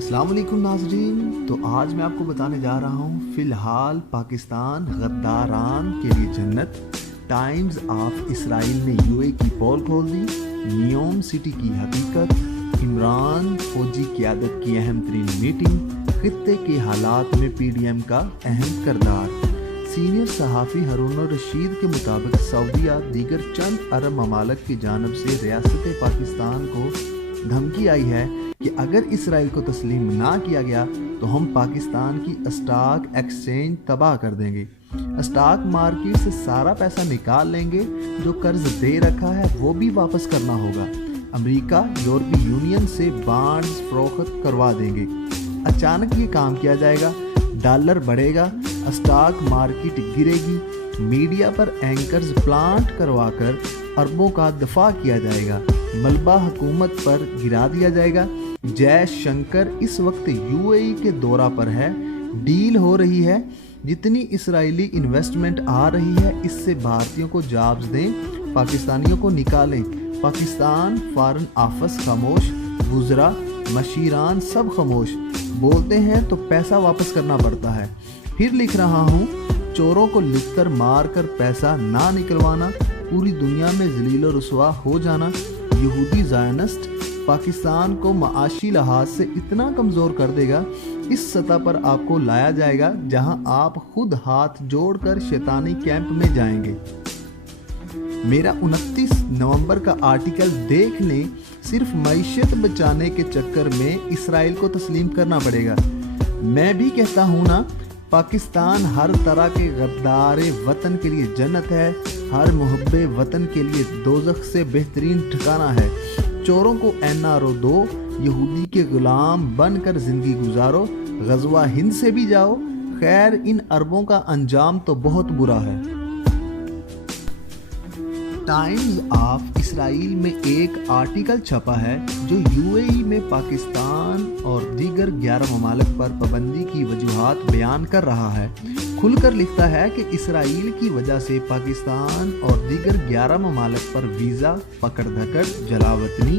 अस्सलाम वालेकुम नाज़रीन। तो आज मैं आपको बताने जा रहा हूँ फ़िलहाल पाकिस्तान गद्दारान के लिए जन्नत। टाइम्स ऑफ इसराइल ने यूए की पोल खोल दी। नियोम सिटी की हकीकत, इमरान फौजी क़यादत की अहम तरीन मीटिंग, खित्ते के हालात में पीडीएम का अहम किरदार। सीनियर सहाफ़ी हारून रशीद के मुताबिक सऊदीया दीगर चंद अरब ममालिक की जानब से रियासत पाकिस्तान को धमकी आई है कि अगर इसराइल को तस्लीम ना किया गया तो हम पाकिस्तान की स्टॉक एक्सचेंज तबाह कर देंगे, स्टॉक मार्केट से सारा पैसा निकाल लेंगे, जो कर्ज दे रखा है वो भी वापस करना होगा। अमेरिका यूरोपीय यूनियन से बॉन्ड्स फरोख्त करवा देंगे। अचानक ये काम किया जाएगा, डॉलर बढ़ेगा, स्टॉक मार्केट गिरेगी, मीडिया पर एंकर्स प्लांट करवाकर अरबों का दफा किया जाएगा, मलबा हुकूमत पर गिरा दिया जाएगा। जयशंकर इस वक्त यूएई के दौरा पर है। डील हो रही है, जितनी इसराइली इन्वेस्टमेंट आ रही है इससे भारतीयों को जॉब्स दें, पाकिस्तानियों को निकालें। पाकिस्तान फॉरेन ऑफिस खामोश, वुज़रा मशीरान सब खामोश, बोलते हैं तो पैसा वापस करना पड़ता है। फिर लिख रहा हूँ, चोरों को लिखकर मार कर पैसा ना निकलवाना, पूरी दुनिया में ज़लील और रुसवा हो जाना। यहूदी ज़ायनिस्ट पाकिस्तान को माशी लिहाज से इतना कमज़ोर कर देगा, इस सतह पर आपको लाया जाएगा जहां आप खुद हाथ जोड़कर शैतानी कैंप में जाएंगे। मेरा 29 नवंबर का आर्टिकल देख लें। सिर्फ मईशत बचाने के चक्कर में इसराइल को तस्लीम करना पड़ेगा। मैं भी कहता हूँ ना, पाकिस्तान हर तरह के गद्दारे वतन के लिए जन्नत है, हर मुहब्बे वतन के लिए दोज़ख से बेहतरीन ठिकाना है। चोरों को एनआरओ दो, यहूदी के गुलाम बनकर ज़िंदगी गुजारो, गज़वा हिंद से भी जाओ। खैर, इन अरबों का अंजाम तो बहुत बुरा है। टाइम्स ऑफ इसराइल में एक आर्टिकल छपा है जो यूएई में पाकिस्तान और दीगर 11 ममालिक पर पाबंदी की वजूहात बयान कर रहा है। खुलकर लिखता है कि इसराइल की वजह से पाकिस्तान और दीगर 11 ममालिक पर वीज़ा, पकड़ धकड़, जलावतनी,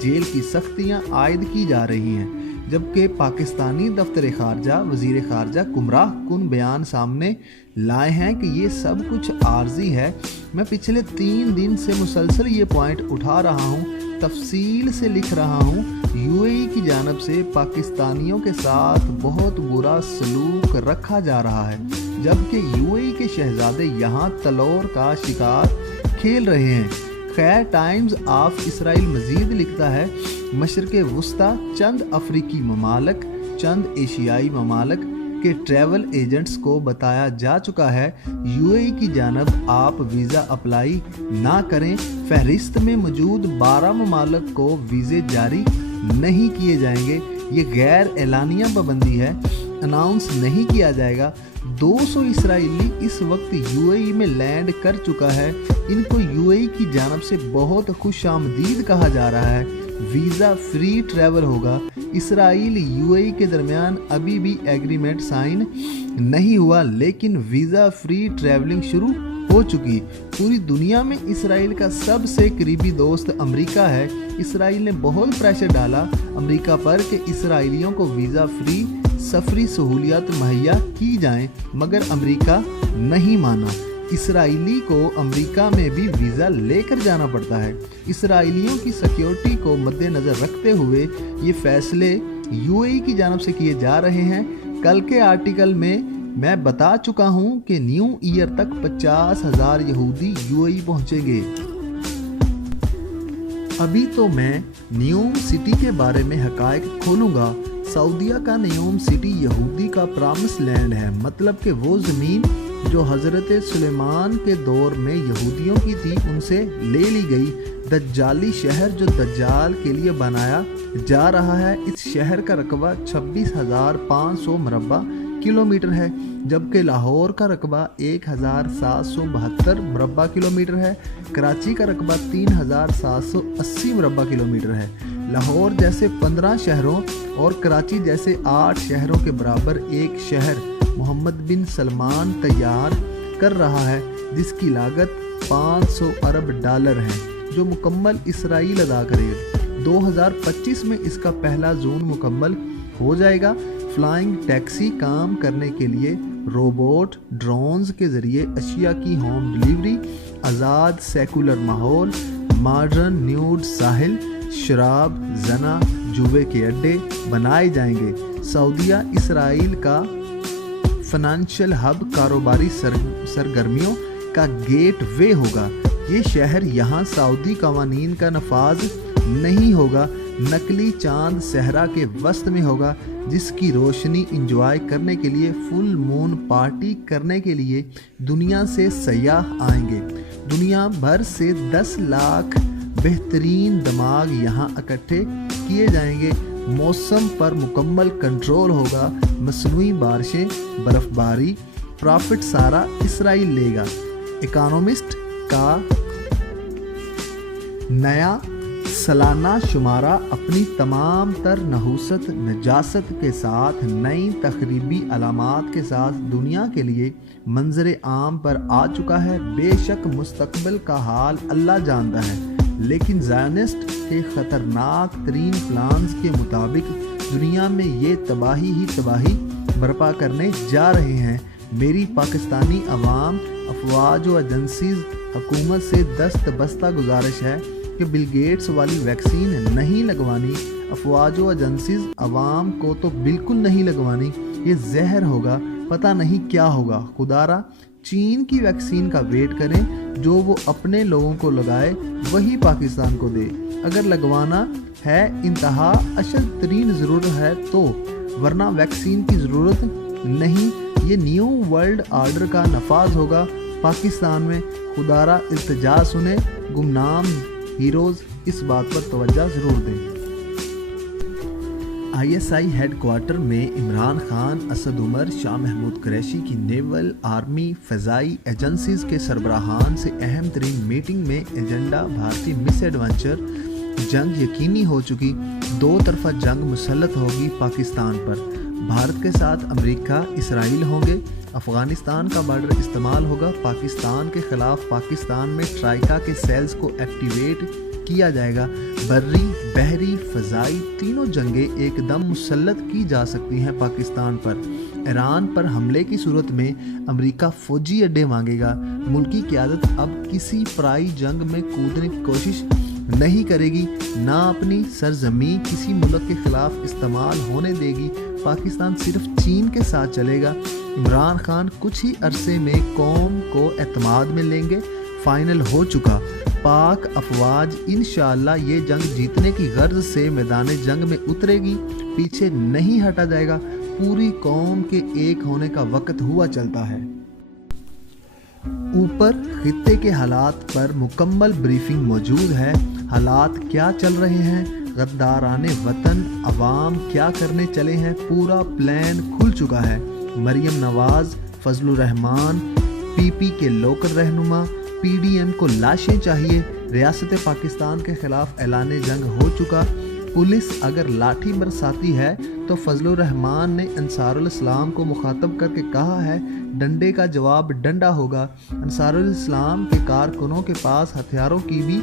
जेल की सख्तियाँ आयद की जा रही हैं, जबकि पाकिस्तानी दफ्तर खारजा वज़ीर खारजा गुमराह कुन बयान सामने लाए हैं कि ये सब कुछ आर्जी है। मैं पिछले 3 दिन से मुसलसल ये पॉइंट उठा रहा हूँ, तफसील से लिख रहा हूँ। यूएई की जानब से पाकिस्तानियों के साथ बहुत बुरा सलूक रखा जा रहा है, जबकि यूएई के शहजादे यहाँ तलौर का शिकार खेल रहे हैं। खैर, टाइम्स ऑफ इसराइल मजीद लिखता है, मशरक़ वुस्ता चंद अफ्रीकी ममालिक, चंद एशियाई ममालिक के ट्रैवल एजेंट्स को बताया जा चुका है यूएई की जानब आप वीज़ा अप्लाई ना करें। फहरिस्त में मौजूद 12 ममालिक को वीज़े जारी नहीं किए जाएंगे। ये गैर एलानिया पाबंदी है, अनाउंस नहीं किया जाएगा। 200 इसराइली इस वक्त यूएई में लैंड कर चुका है। इनको यूएई की जानब से बहुत खुशामदीद कहा जा रहा है। वीज़ा फ्री ट्रैवल होगा। इसराइल यूएई के दरमियान अभी भी एग्रीमेंट साइन नहीं हुआ, लेकिन वीज़ा फ्री ट्रैवलिंग शुरू हो चुकी। पूरी दुनिया में इसराइल का सबसे करीबी दोस्त अमेरिका है। इसराइल ने बहुत प्रेशर डाला अमेरिका पर कि इसराइलियों को वीज़ा फ्री सफरी सहूलियत मुहैया की जाएं, मगर अमेरिका नहीं माना। इसराइली को अमेरिका में भी वीज़ा लेकर जाना पड़ता है। इसराइलियों की सिक्योरिटी को मद्देनज़र रखते हुए ये फैसले यूएई की जानब से किए जा रहे हैं। कल के आर्टिकल में मैं बता चुका हूँ कि न्यू ईयर तक 50,000 यहूदी यूएई पहुँचेंगे। अभी तो मैं नियोम सिटी के बारे में हकायक खोलूँगा। सऊदीया का नियोम सिटी यहूदी का प्रॉमिस लैंड है, मतलब कि वो ज़मीन जो हज़रत सुलेमान के दौर में यहूदियों की थी, उनसे ले ली गई। दज्जाली शहर जो दज्जाल के लिए बनाया जा रहा है, इस शहर का रकबा 26,500 मरबा किलोमीटर है, जबकि लाहौर का रकबा 1,772 मरबा किलोमीटर है। कराची का रकबा 3,780 मरबा किलोमीटर है। लाहौर जैसे 15 शहरों और कराची जैसे 8 शहरों के बराबर एक शहर मोहम्मद बिन सलमान तैयार कर रहा है, जिसकी लागत $500 अरब है, जो मुकम्मल इसराइल अदा करेगा। 2025 में इसका पहला जोन मुकम्मल हो जाएगा। फ्लाइंग टैक्सी काम करने के लिए रोबोट ड्रोन्स के ज़रिए अशिया की होम डिलीवरी, आज़ाद सेकुलर माहौल, मॉडर्न न्यूड साहिल, शराब जना जुए के अड्डे बनाए जाएंगे। सऊदीया इसराइल का फाइनेंशियल हब कारोबारी सरगर्मियों का गेट वे होगा। ये शहर यहाँ सऊदी कवानीन का नफाज नहीं होगा, नकली चांद सहरा के वस्त में होगा, जिसकी रोशनी इंजॉय करने के लिए फुल मून पार्टी करने के लिए दुनिया से सयाह आएंगे। दुनिया भर से 10 लाख बेहतरीन दिमाग यहाँ इकट्ठे किए जाएंगे। मौसम पर मुकम्मल कंट्रोल होगा। मसनूई बारिशें, बर्फबारी, प्रॉफिट सारा इसराइल लेगा। इकोनॉमिस्ट का नया सालाना शुमारा अपनी तमाम तर नहुसत नजासत के साथ नई तखरीबी अलामात के साथ दुनिया के लिए मंजर आम पर आ चुका है। बेशक मुस्तकबिल का हाल अल्लाह जानता है, लेकिन ज़ायनिस्ट के ख़तरनाक तरीन प्लान्स के मुताबिक दुनिया में ये तबाही ही तबाही बर्पा करने जा रहे हैं। मेरी पाकिस्तानी अवाम, अफवाज व एजेंसीज़, हुकूमत से दस्त बस्ता गुजारिश है कि बिल गेट्स वाली वैक्सीन नहीं लगवानी। अफवाज व एजेंसीज़ अवाम को तो बिल्कुल नहीं लगवानी, ये जहर होगा, पता नहीं क्या होगा। खुदारा चीन की वैक्सीन का वेट करें, जो वो अपने लोगों को लगाए वही पाकिस्तान को दे। अगर लगवाना है इंतहा अशद तरीन ज़रूरत है तो, वरना वैक्सीन की ज़रूरत नहीं। ये न्यू वर्ल्ड आर्डर का नफाज होगा पाकिस्तान में। खुदारा इल्तिजा सुने, गुमनाम हीरोज़ इस बात पर तवज्जो ज़रूर दें। ISI हेडक्वार्टर में इमरान खान, असद उमर, शाह महमूद कुरैशी की नेवल, आर्मी, फ़ज़ाई एजेंसीज़ के सरबराहान से अहम तरीन मीटिंग में एजेंडा भारतीय मिस एडवेंचर जंग यकीनी हो चुकी। 2 तरफ़ा जंग मुसल्लत होगी पाकिस्तान पर। भारत के साथ अमेरिका, इसराइल होंगे। अफ़गानिस्तान का बॉर्डर इस्तेमाल होगा। पाकिस्तान के ख़िलाफ़ पाकिस्तान में ट्राइका के सेल्स को एक्टिवेट किया जाएगा। बर्री, बहरी, फ़ज़ाई तीनों जंगें एकदम मुसल्लत की जा सकती हैं पाकिस्तान पर। ईरान पर हमले की सूरत में अमेरिका फ़ौजी अड्डे मांगेगा। मुल्की क़यादत अब किसी पराई जंग में कूदने की कोशिश नहीं करेगी, ना अपनी सरजमी किसी मुल्क के ख़िलाफ़ इस्तेमाल होने देगी। पाकिस्तान सिर्फ चीन के साथ चलेगा। इमरान खान कुछ ही अरसे में कौम को एतमाद में लेंगे। फाइनल हो चुका। पाक अफवाज इंशाअल्लाह ये जंग जीतने की गर्ज से मैदान जंग में उतरेगी, पीछे नहीं हटा जाएगा। पूरी कौम के एक होने का वक्त हुआ चलता है। ऊपर खित्ते के हालात पर मुकम्मल ब्रीफिंग मौजूद है। हालात क्या चल रहे हैं, गद्दाराने वतन अवाम क्या करने चले हैं, पूरा प्लान खुल चुका है। मरियम नवाज, फजलुर रहमान, PP के लोकल रहनुमा, PDM को लाशें चाहिए। रियासत पाकिस्तान के खिलाफ ऐलान जंग हो चुका। पुलिस अगर लाठी बरसाती है तो फजलुर रहमान ने अंसारुल इस्लाम को मुखातब करके कहा है, डंडे का जवाब डंडा होगा। अंसारुल इस्लाम के कारकुनों के पास हथियारों की भी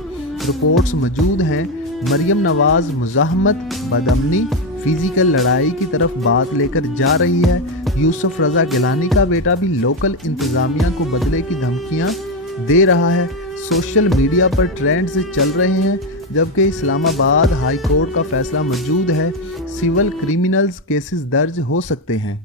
रिपोर्ट्स मौजूद हैं। मरियम नवाज मुज़ाहमत, बदअमनी, फिजिकल लड़ाई की तरफ बात लेकर जा रही है। यूसुफ रज़ा गिलानी का बेटा भी लोकल इंतज़ामिया को बदले की धमकियां दे रहा है। सोशल मीडिया पर ट्रेंड्स चल रहे हैं, जबकि इस्लामाबाद हाई कोर्ट का फैसला मौजूद है। सिविल क्रिमिनल्स केसेस दर्ज हो सकते हैं।